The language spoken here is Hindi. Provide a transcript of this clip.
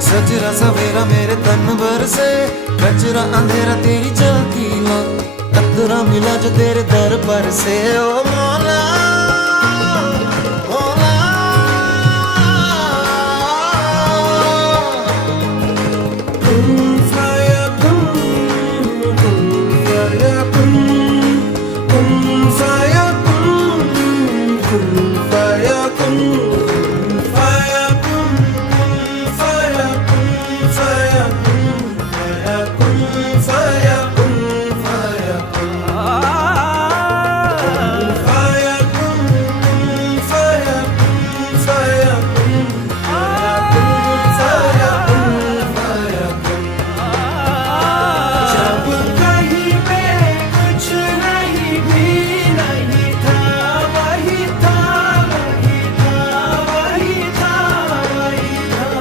सजरा सवेरा मेरे तन भर से, कचरा अंधेरा तेरी जलती ला, कतरा मिला जो तेरे दर पर से। ओ मौला मौला